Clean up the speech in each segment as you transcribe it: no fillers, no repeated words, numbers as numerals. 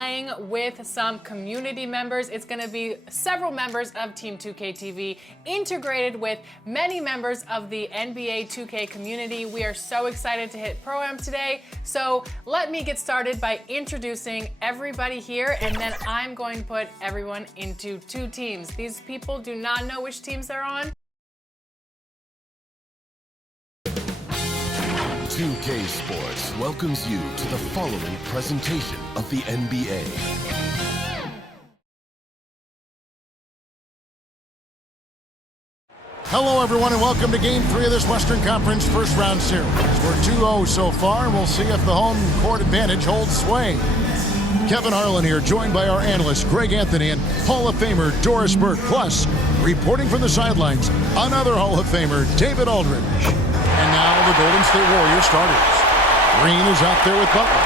with some community members. It's going to be several members of Team 2K TV integrated with many members of the NBA 2K community. We are so excited to hit Pro-Am today. So let me get started by introducing everybody here, and then I'm going to put everyone into two teams. These people do not know which teams they're on. 2K Sports welcomes you to the following presentation of the NBA. Hello, everyone, and welcome to Game 3 of this Western Conference first round series. We're 2-0 so far, and we'll see if the home court advantage holds sway. Kevin Harlan here, joined by our analysts Greg Anthony and Hall of Famer Doris Burke. Plus, reporting from the sidelines, another Hall of Famer, David Aldridge. And now the Golden State Warriors starters. Green is out there with Butler.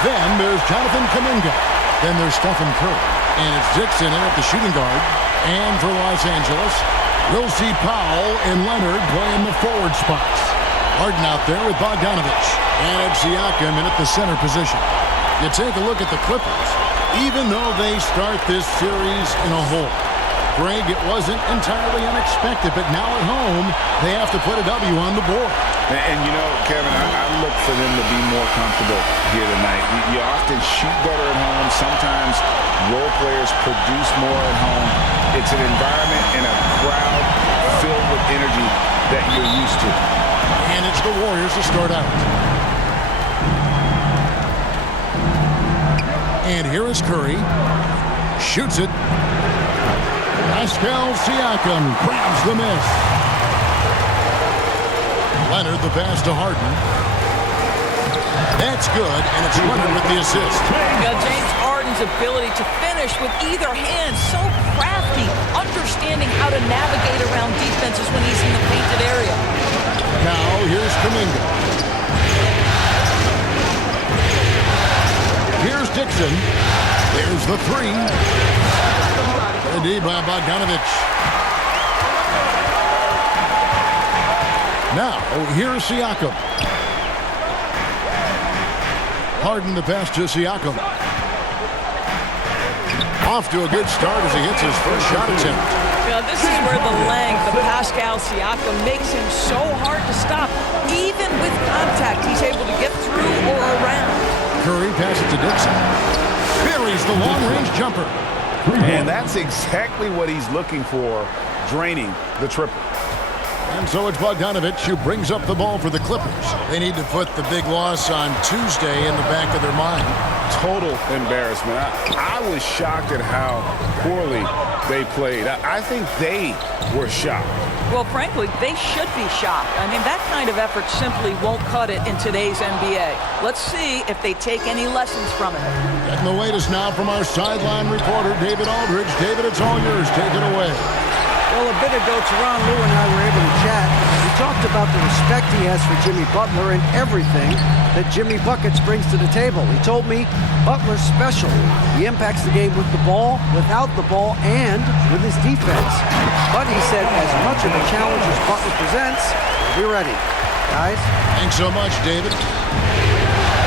Then there's Jonathan Kuminga. Then there's Stephen Curry. And it's Dixon in at the shooting guard. And for Los Angeles, we'll see Powell and Leonard playing the forward spots. Harden out there with Bogdanovich. And it's Siakam in at the center position. You take a look at the Clippers. Even though they start this series in a hole, Greg, it wasn't entirely unexpected, but now at home, they have to put a W on the board. And you know, Kevin, I look for them to be more comfortable here tonight. You often shoot better at home. Sometimes role players produce more at home. It's an environment and a crowd filled with energy that you're used to. And it's the Warriors to start out. And here is Curry. Shoots it. Pascal Siakam grabs the miss. Leonard the pass to Harden. That's good, and it's Leonard with the assist. Now, James Harden's ability to finish with either hand, so crafty, understanding how to navigate around defenses when he's in the painted area. Now here's Kuminga. Here's Dixon. There's the three. Indeed by Bogdanovich. Now, here's Siakam. Harden the pass to Siakam. Off to a good start as he hits his first shot attempt. Now, this is where the length of Pascal Siakam makes him so hard to stop. Even with contact, he's able to get through or around. Curry passes to Dixon. Buries the long-range jumper. And that's exactly what he's looking for, draining the triple. And so it's Bogdanovich who brings up the ball for the Clippers. They need to put the big loss on Tuesday in the back of their mind. Total embarrassment. I was shocked at how poorly they played. I think they were shocked. Well, frankly, they should be shocked. I mean, that kind of effort simply won't cut it in today's NBA. Let's see if they take any lessons from it. Getting the latest now from our sideline reporter, David Aldridge. David, it's all yours. Take it away. Well, a bit ago, Teron Lou and I were able to chat. We talked about the respect he has for Jimmy Butler and everything that Jimmy Buckets brings to the table. He told me Butler's special. He impacts the game with the ball, without the ball, and with his defense. But he said as much of a challenge as Butler presents, we'll be ready. Guys? Thanks so much, David.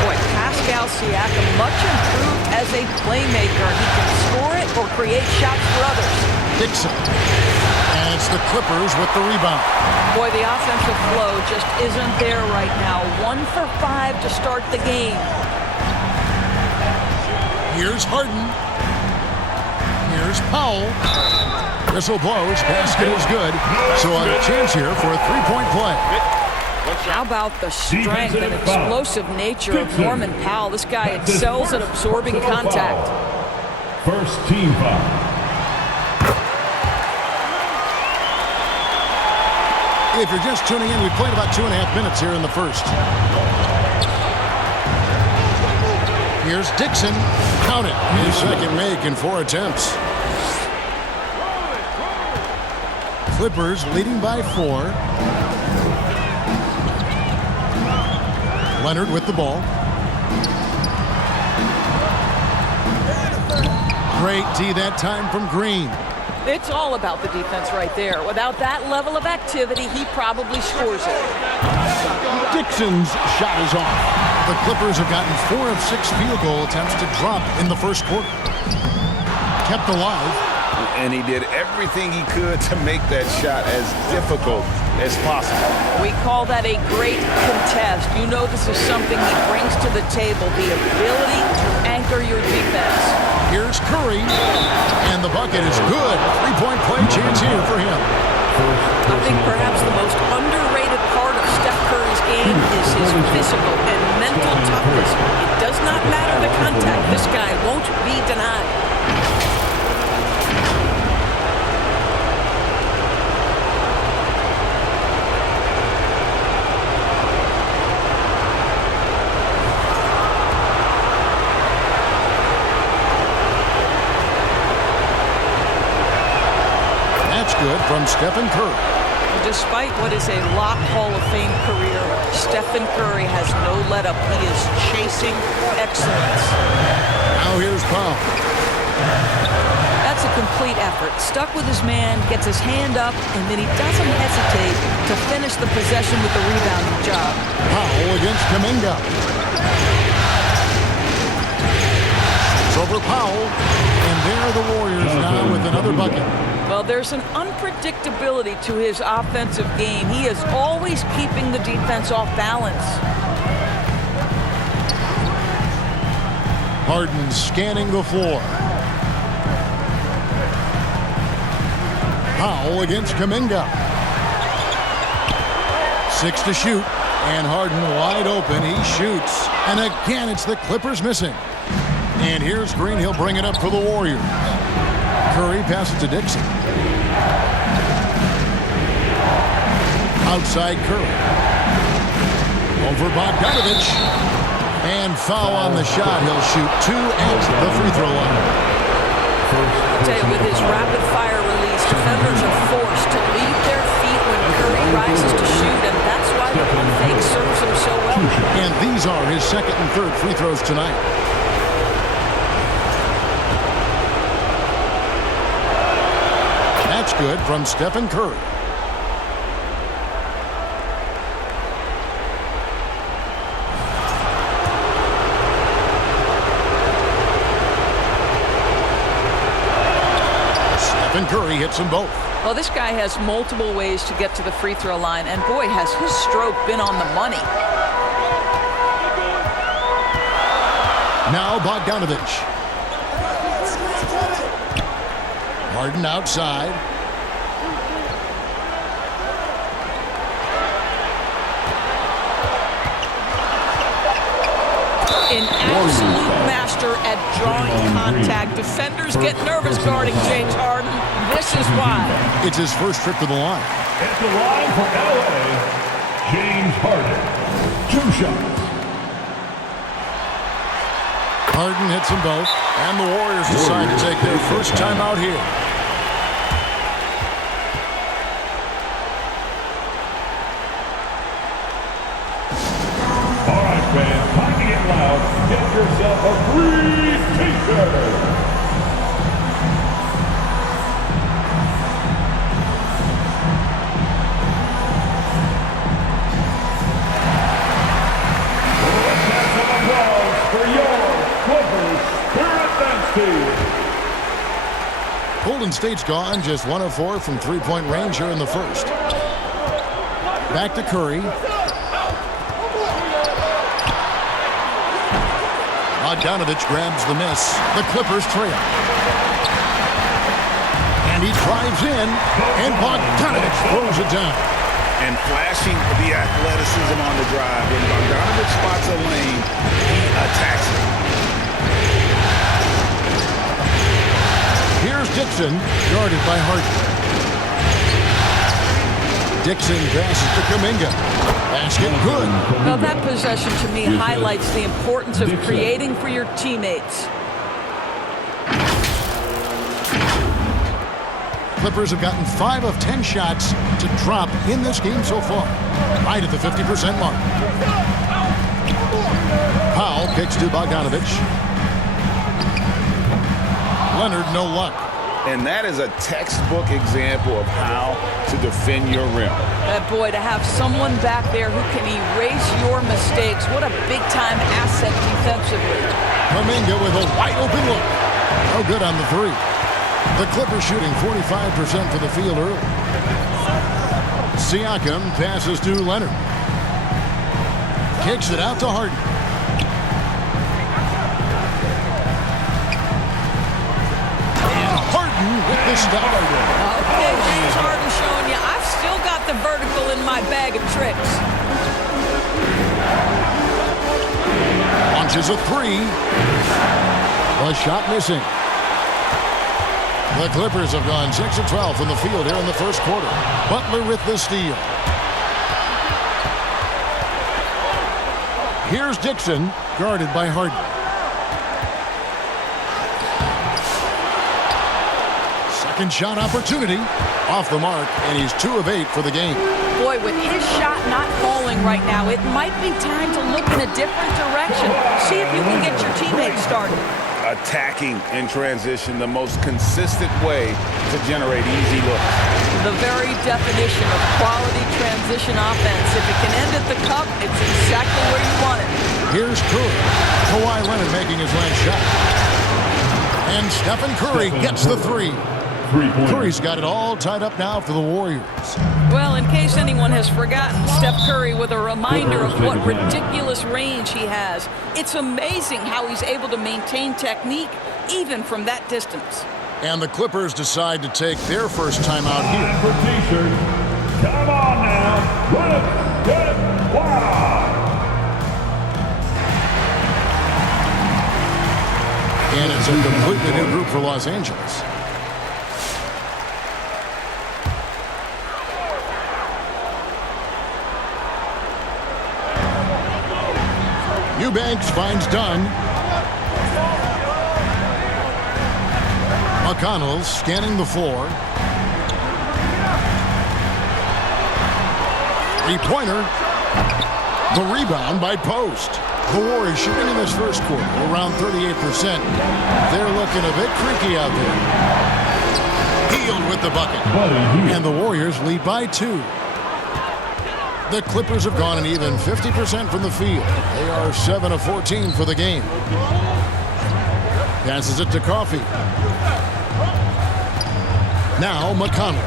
Boy, Pascal Siakam much improved as a playmaker. He can score it or create shots for others. Dixon. And it's the Clippers with the rebound. Boy, the offensive flow just isn't there right now. 1 for 5 to start the game. Here's Harden. Here's Powell. Whistle blows. Basket is good. So a chance here for a three-point play. How about the strength and explosive nature of Norman Powell? This guy excels at absorbing contact. First team foul. If you're just tuning in, we played about 2.5 minutes here in the first. Here's Dixon. Count it. His second make in 4 attempts. Clippers leading by 4. Leonard with the ball. Great D that time from Green. It's all about the defense right there. Without that level of activity, he probably scores it. Dixon's shot is off. The Clippers have gotten 4 of 6 field goal attempts to drop in the first quarter. Kept alive. And he did everything he could to make that shot as difficult as possible. We call that a great contest. You know this is something he brings to the table, the ability to anchor your defense. Here's Curry, and the bucket is good. 3-point play chance here for him. I think perhaps the most underrated part of Steph Curry's game is his physical and mental toughness. It does not matter the contact. This guy won't be denied. Good from Stephen Curry. Despite what is a lock Hall of Fame career, Stephen Curry has no let up. He is chasing excellence. Now here's Powell. That's a complete effort. Stuck with his man, gets his hand up, and then he doesn't hesitate to finish the possession with the rebounding job. Powell against Kuminga. It's over Powell, and there are the Warriors now with another bucket. Well, there's an unpredictability to his offensive game. He is always keeping the defense off balance. Harden scanning the floor. Powell against Kuminga. 6 to shoot, and Harden wide open. He shoots, and again it's the Clippers missing. And here's Green. He'll bring it up for the Warriors. Curry passes to Dixon. Outside Curry. Over Bogdanovich. And foul on the shot. He'll shoot 2 at the free throw line. I'll tell you, with his rapid-fire release, defenders are forced to leave their feet when Curry rises to shoot, and that's why the pump fake serves him so well. And these are his second and third free throws tonight. That's good from Stephen Curry. Stephen Curry hits them both. Well, this guy has multiple ways to get to the free throw line, and boy, has his stroke been on the money. Now Bogdanovich. Harden outside. An absolute master at drawing contact. Defenders get nervous guarding James Harden. This is why. It's his first trip to the line. At the line for LA, James Harden. 2 shots. Harden hits them both, and the Warriors decide to take their first time out here. All right, fans, time to get loud. Get yourself a free t-shirt. Let's have some applause for your Clippers Spirit Dance Team. Golden State's gone just 1 of 4 from three-point range here in the first. Back to Curry. Bogdanovich grabs the miss. The Clippers trail. And he drives in, and Bogdanovich throws it down. And flashing the athleticism on the drive. When Bogdanovich spots a lane, he attacks it. Here's Dixon, guarded by Harden. Dixon passes to Kuminga. Basket good. Well, that possession to me highlights the importance of creating for your teammates. Clippers have gotten 5 of 10 shots to drop in this game so far. Right at the 50% mark. Powell kicks to Bogdanovich. Leonard, no luck. And that is a textbook example of how to defend your rim. Boy, to have someone back there who can erase your mistakes, what a big-time asset defensively. Kuminga with a wide-open look. No good on the three. The Clippers shooting 45% for the field early. Siakam passes to Leonard. Kicks it out to Harden. And Harden with the stop. Okay, James Harden showing you, I've still got the vertical in my bag of tricks. Launches a three. The shot missing. The Clippers have gone 6 of 12 from the field here in the first quarter. Butler with the steal. Here's Dixon, guarded by Harden. Second shot opportunity. Off the mark, and he's 2 of 8 for the game. Boy, with his shot not falling right now, it might be time to look in a different direction. See if you can get your teammates started. Attacking in transition, the most consistent way to generate easy looks. The very definition of quality transition offense. If it can end at the cup, it's exactly where you want it. Here's Curry. Kawhi Leonard making his last shot. And Stephen Curry gets the three. Curry's got it all tied up now for the Warriors. Well, in case anyone has forgotten, Steph Curry with a reminder of what ridiculous range he has. It's amazing how he's able to maintain technique even from that distance. And the Clippers decide to take their first time out here. For T-shirt, come on now, let's get wild. And it's a completely new group for Los Angeles. Eubanks finds Dunn. McConnell scanning the floor. Three-pointer. The rebound by Post. The Warriors shooting in this first quarter around 38%. They're looking a bit creaky out there. Healed with the bucket. And the Warriors lead by 2. The Clippers have gone an even 50% from the field. They are 7 of 14 for the game. Passes it to Coffey. Now McConnell.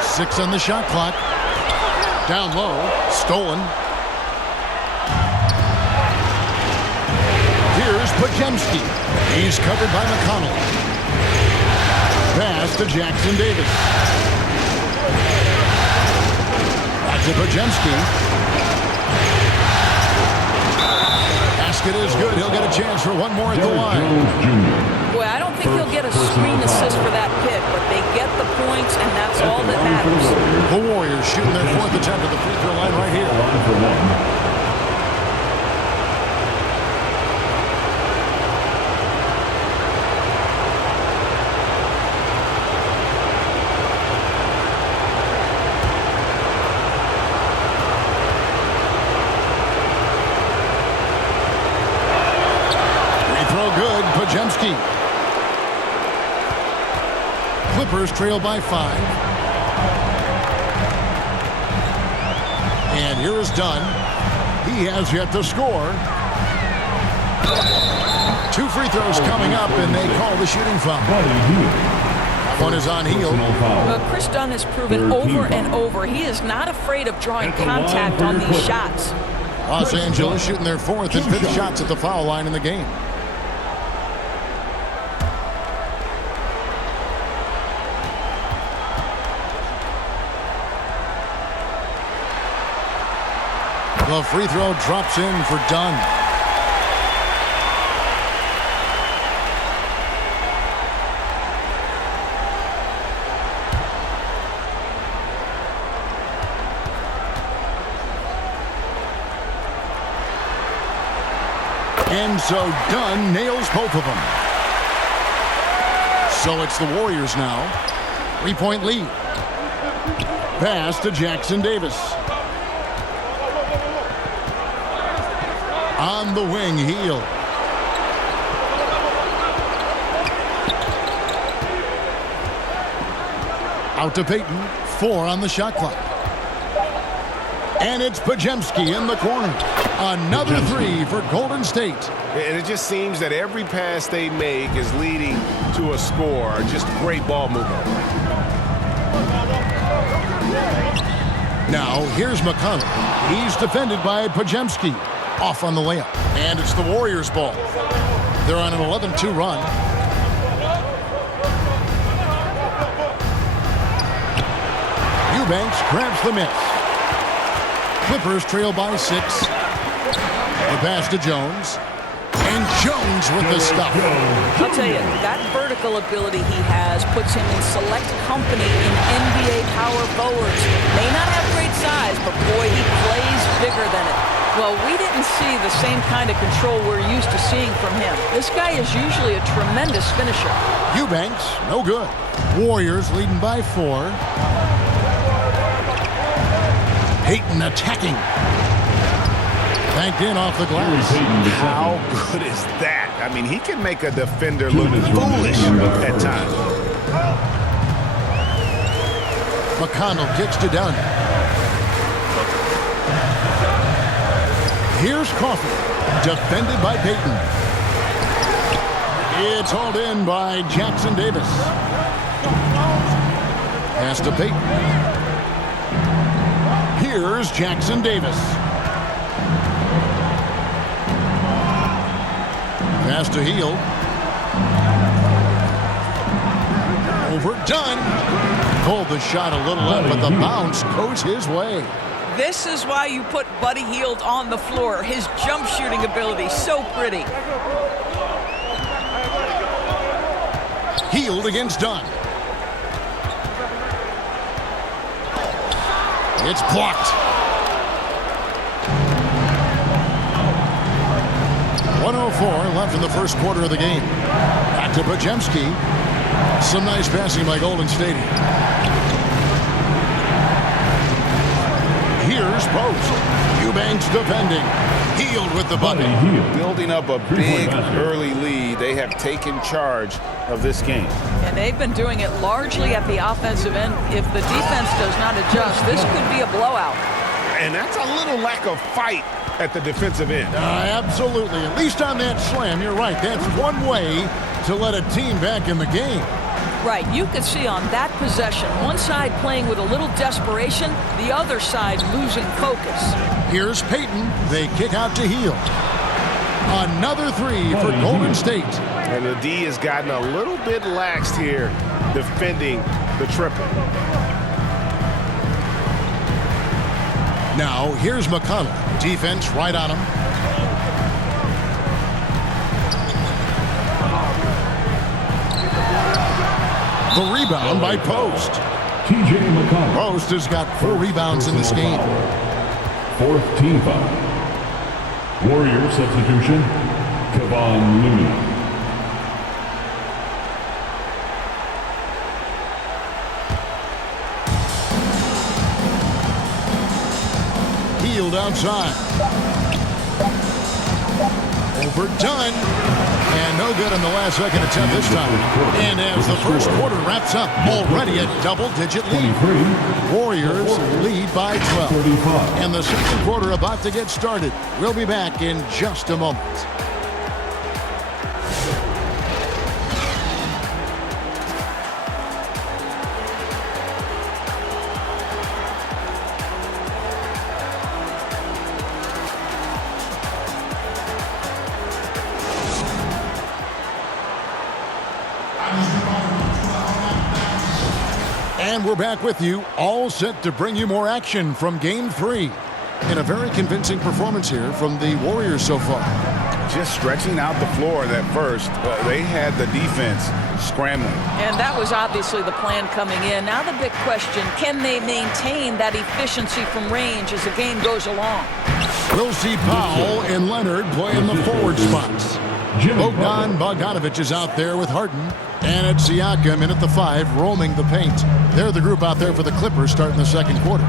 6 on the shot clock. Down low. Stolen. Here's Podziemski. He's covered by McConnell. Pass to Jackson Davis. Back to Podziemski. Basket is good. He'll get a chance for one more at the line. Boy, I don't think he'll get a screen assist for that pick, but they get the points, and that's all that matters. The Warriors shooting their 4th attempt at the free throw line right here. Good, Podziemski. Clippers trail by 5. And here is Dunn. He has yet to score. 2 free throws coming up, and they call the shooting foul. One is on Hield. Well, Chris Dunn has proven over and over he is not afraid of drawing contact on these shots. Los Angeles shooting their 4th and 5th shots at the foul line in the game. The free throw drops in for Dunn. And so Dunn nails both of them. So it's the Warriors now. 3-point lead. Pass to Jackson Davis. On the wing, Hield. Out to Payton. 4 on the shot clock. And it's Pajemski in the corner. Another 3 for Golden State. And it just seems that every pass they make is leading to a score. Just great ball movement. Now, here's McConnell. He's defended by Pajemski. Off on the layup. And it's the Warriors' ball. They're on an 11-2 run. Eubanks grabs the miss. Clippers trail by 6. The pass to Jones. And Jones with the stuff. I'll tell you, that vertical ability he has puts him in select company in NBA power forwards. May not have great size, but boy, he plays bigger than it. Well, we didn't see the same kind of control we're used to seeing from him. This guy is usually a tremendous finisher. Eubanks, no good. Warriors leading by 4. Payton attacking. Banked in off the glass. How good is that? I mean, he can make a defender look foolish at times. McConnell kicks to Dunn. Here's Coffey, defended by Payton. It's hauled in by Jackson Davis. Pass to Payton. Here's Jackson Davis. Pass to Hield. Overdone. Pulled the shot a little up, but the bounce goes his way. This is why you put Buddy Hield on the floor. His jump shooting ability, so pretty. Hield against Dunn. It's blocked. 1:04 left in the first quarter of the game. Back to Pajemski. Some nice passing by Golden State. Here's Post. Eubanks defending. Hield with the bucket. Building up a big early lead. They have taken charge of this game. And they've been doing it largely at the offensive end. If the defense does not adjust, this could be a blowout. And that's a little lack of fight at the defensive end. Absolutely. At least on that slam, you're right. That's one way to let a team back in the game. Right, you could see on that possession, one side playing with a little desperation, the other side losing focus. Here's Payton. They kick out to Hield. Another 3 for Golden State. And the D has gotten a little bit laxed here defending the triple. Now, here's McConnell. Defense right on him. The rebound by Post. T.J. McConnell. Post has got 4 rebounds in this game. 4th team foul. Warrior substitution, Kevon Looney. Hield outside. Overdone. And no good on the last second attempt this time. And as the first quarter wraps up, already a double-digit lead. Warriors lead by 12. And the second quarter about to get started. We'll be back in just a moment. And we're back with you, all set to bring you more action from Game 3. In a very convincing performance here from the Warriors so far. Just stretching out the floor that first. They had the defense scrambling. And that was obviously the plan coming in. Now the big question, can they maintain that efficiency from range as the game goes along? We'll see Powell and Leonard play in the forward spots. Bogdan Bogdanovic is out there with Harden. And it's Siakam in at the 5, roaming the paint. They're the group out there for the Clippers starting the second quarter.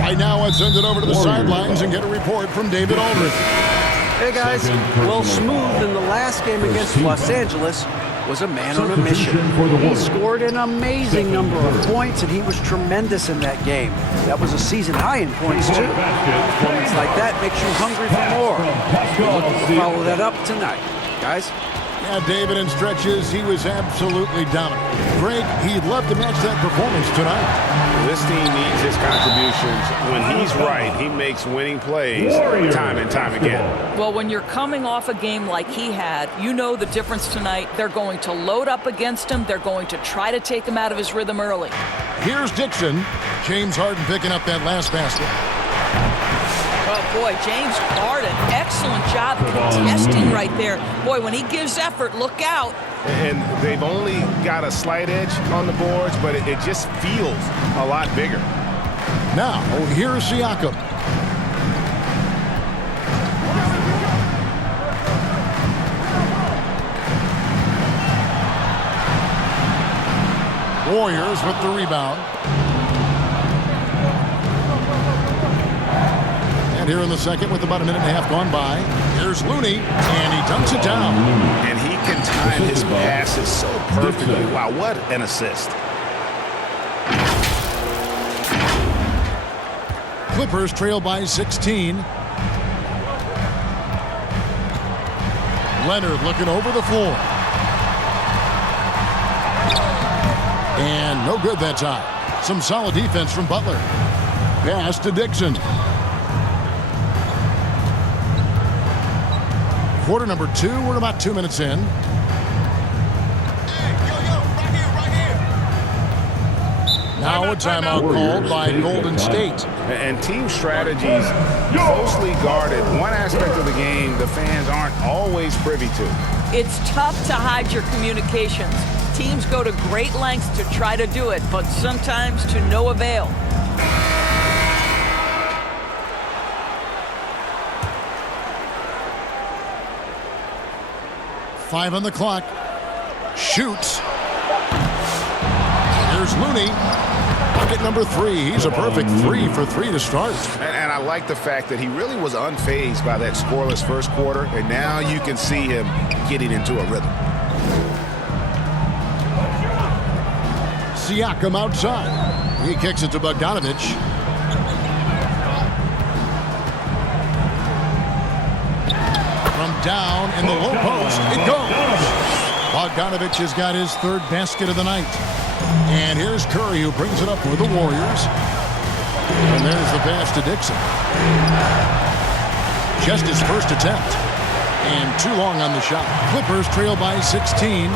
Right now, let's send it over to the sidelines and get a report from David Aldridge. Hey guys, well, Smooth in the last game against Los Angeles was a man on a mission. He scored an amazing number of points, and he was tremendous in that game. That was a season high in points, too. Performance like that makes you hungry for more. We're looking to follow that up tonight. Guys? Yeah, David, in stretches, he was absolutely dominant. Greg, he'd love to match that performance tonight. This team needs his contributions. When he's right, he makes winning plays time and time again. Well, when you're coming off a game like he had, you know the difference tonight. They're going to load up against him. They're going to try to take him out of his rhythm early. Here's Dixon. James Harden picking up that last basket. Oh, boy, James Harden, excellent job contesting right there. Boy, when he gives effort, look out. And they've only got a slight edge on the boards, but it just feels a lot bigger. Now, here's Siakam. Warriors with the rebound. And here in the second with about a minute and a half gone by, here's Looney, and he dunks it down. And he can time his passes so perfectly. Wow, what an assist. Clippers trail by 16. Leonard looking over the floor. And no good that time. Some solid defense from Butler. Pass to Dixon. Quarter number 2, we're about 2 minutes in. Now a timeout called by Golden State. And team strategies closely guarded. One aspect of the game the fans aren't always privy to. It's tough to hide your communications. Teams go to great lengths to try to do it, but sometimes to no avail. Five on the clock. Shoots. Here's Looney. Bucket number 3. He's a perfect 3 for 3 to start. And I like the fact that he really was unfazed by that scoreless first quarter, and now you can see him getting into a rhythm. Siakam outside. He kicks it to Bogdanovich. From down in the low post, it goes. Bogdanovich has got his 3rd basket of the night. And here's Curry, who brings it up for the Warriors. And there's the pass to Dixon. Just his first attempt. And too long on the shot. Clippers trail by 16.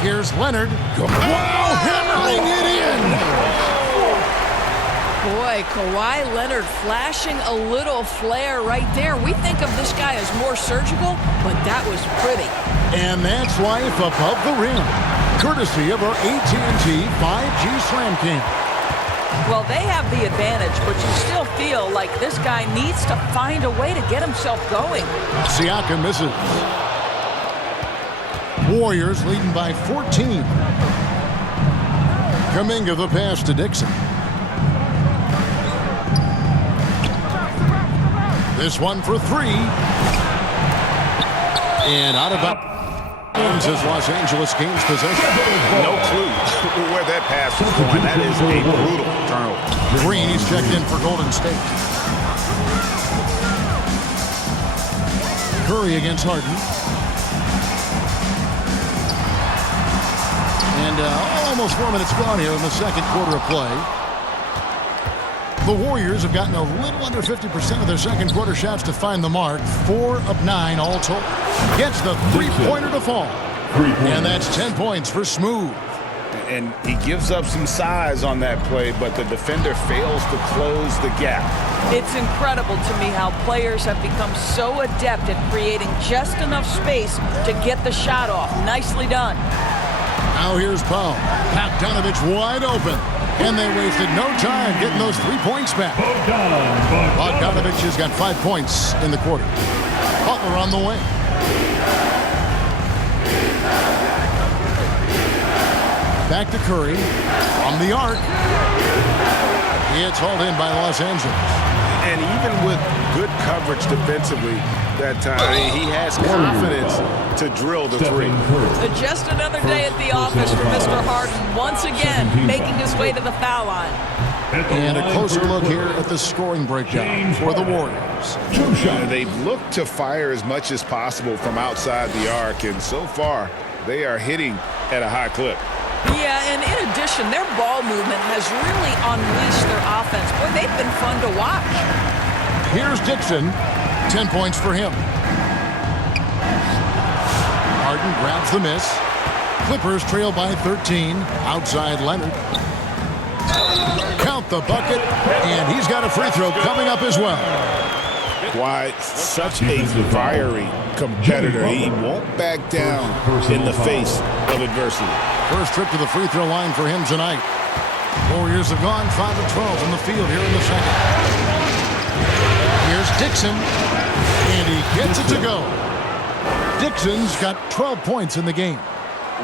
Here's Leonard. Wow, hammering it in. Boy, Kawhi Leonard flashing a little flare right there. We think of this guy as more surgical, but that was pretty. And that's life above the rim. Courtesy of our AT&T 5G Slam King. Well, they have the advantage, but you still feel like this guy needs to find a way to get himself going. Siakam misses. Warriors leading by 14. Kuminga the pass to Dixon. This one for 3. And out of bounds as Los Angeles gains possession. No clue where that pass was going. That is a brutal turnover. Green, he's checked in for Golden State. Curry against Harden. And almost 4 minutes gone here in the second quarter of play. The Warriors have gotten a little under 50% of their second quarter shots to find the mark. 4 of 9 all told. Gets the three-pointer to fall. And that's 10 points for Smooth. And he gives up some size on that play, but the defender fails to close the gap. It's incredible to me how players have become so adept at creating just enough space to get the shot off. Nicely done. Now here's Powell. Bogdanovich wide open. And they wasted no time getting those 3 points back. Bogdanovich has got 5 points in the quarter. Butler on the wing. Back to Curry. From the arc. It's hauled in by Los Angeles. And even with good coverage defensively, that time. He has confidence to drill the three. Just another day at the office for Mr. Harden. Once again, making his way to the foul line. And a closer look here at the scoring breakdown for the Warriors. They've looked to fire as much as possible from outside the arc, and so far they are hitting at a high clip. Yeah, and in addition, their ball movement has really unleashed their offense. Boy, they've been fun to watch. Here's Dixon. 10 points for him. Harden grabs the miss. Clippers trail by 13. Outside Leonard. Count the bucket, and he's got a free throw coming up as well. Why, such a fiery competitor. He won't back down in the face of adversity. First trip to the free throw line for him tonight. Warriors have gone 5 of 12 from the field here in the second. Here's Dixon, and he gets it to go. Dixon's got 12 points in the game.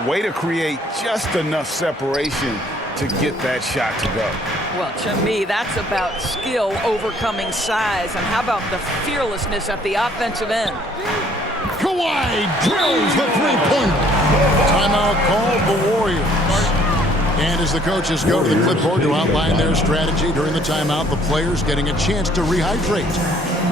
Way to create just enough separation to get that shot to go. Well, to me, that's about skill overcoming size. And how about the fearlessness at the offensive end? Kawhi drills the three-pointer. Timeout called the Warriors. And as the coaches go to the clipboard to outline their strategy during the timeout, the players getting a chance to rehydrate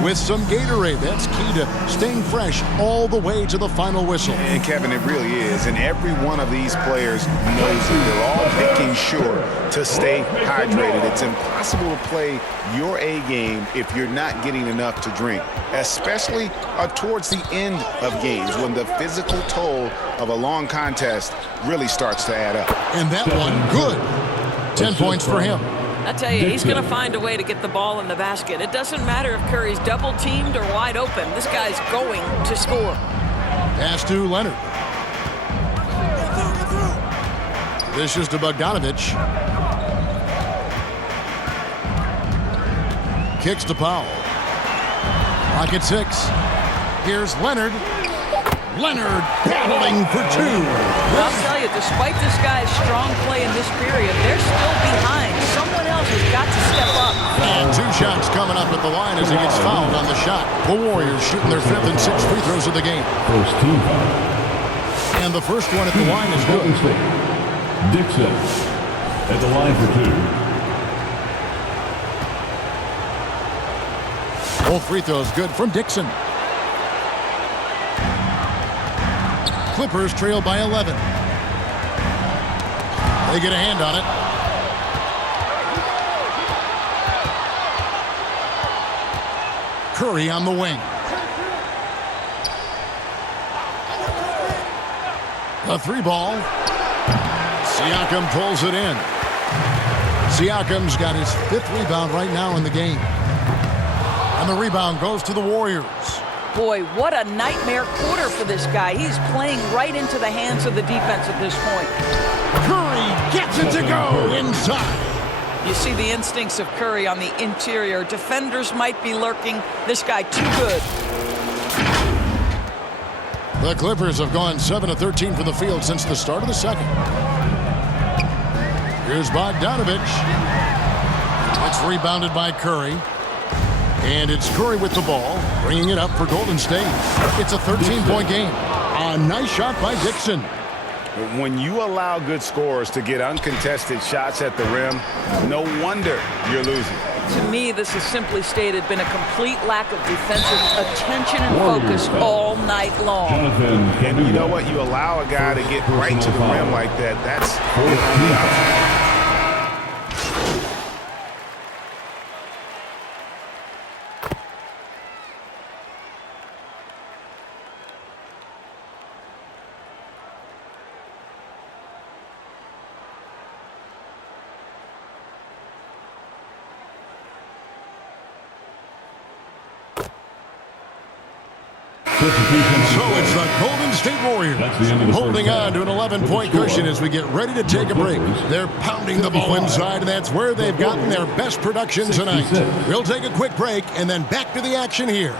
with some Gatorade. That's key to staying fresh all the way to the final whistle. And Kevin, it really is. And every one of these players knows it. They're all making sure to stay hydrated. It's impossible to play your A game if you're not getting enough to drink, especially towards the end of games when the physical toll of a long contest really starts to add up. And that one, good. 10 points for him. I tell you, he's going to find a way to get the ball in the basket. It doesn't matter if Curry's double-teamed or wide open. This guy's going to score. Pass to Leonard. This is to Bogdanovich. Kicks to Powell. Clock at 6. Here's Leonard. Leonard battling for two. I'll tell you, despite this guy's strong play in this period, they're still behind. Someone else has got to step up. And 2 shots coming up at the line as he gets fouled on the shot. The Warriors shooting their 5th and 6th free throws of the game. First team foul. And the first one at the line is good. Dixon at the line for 2. Both free throws good from Dixon. Clippers trail by 11. They get a hand on it. Curry on the wing. A 3-ball. Siakam pulls it in. Siakam's got his 5th rebound right now in the game. And the rebound goes to the Warriors. Boy, what a nightmare quarter for this guy. He's playing right into the hands of the defense at this point. Curry gets it to go inside. You see the instincts of Curry on the interior. Defenders might be lurking. This guy too good. The Clippers have gone 7 of 13 from the field since the start of the second. Here's Bogdanovich. It's rebounded by Curry. And it's Curry with the ball, bringing it up for Golden State. It's a 13-point game. A nice shot by Dixon. When you allow good scorers to get uncontested shots at the rim, no wonder you're losing. To me, this has simply stated been a complete lack of defensive attention and focus all night long. And you know what? You allow a guy to get right to the rim like that. That's the option. So it's the Golden State Warriors holding on to an 11-point cushion as we get ready to take a break. They're pounding the ball inside, and that's where they've gotten their best production tonight. We'll take a quick break and then back to the action here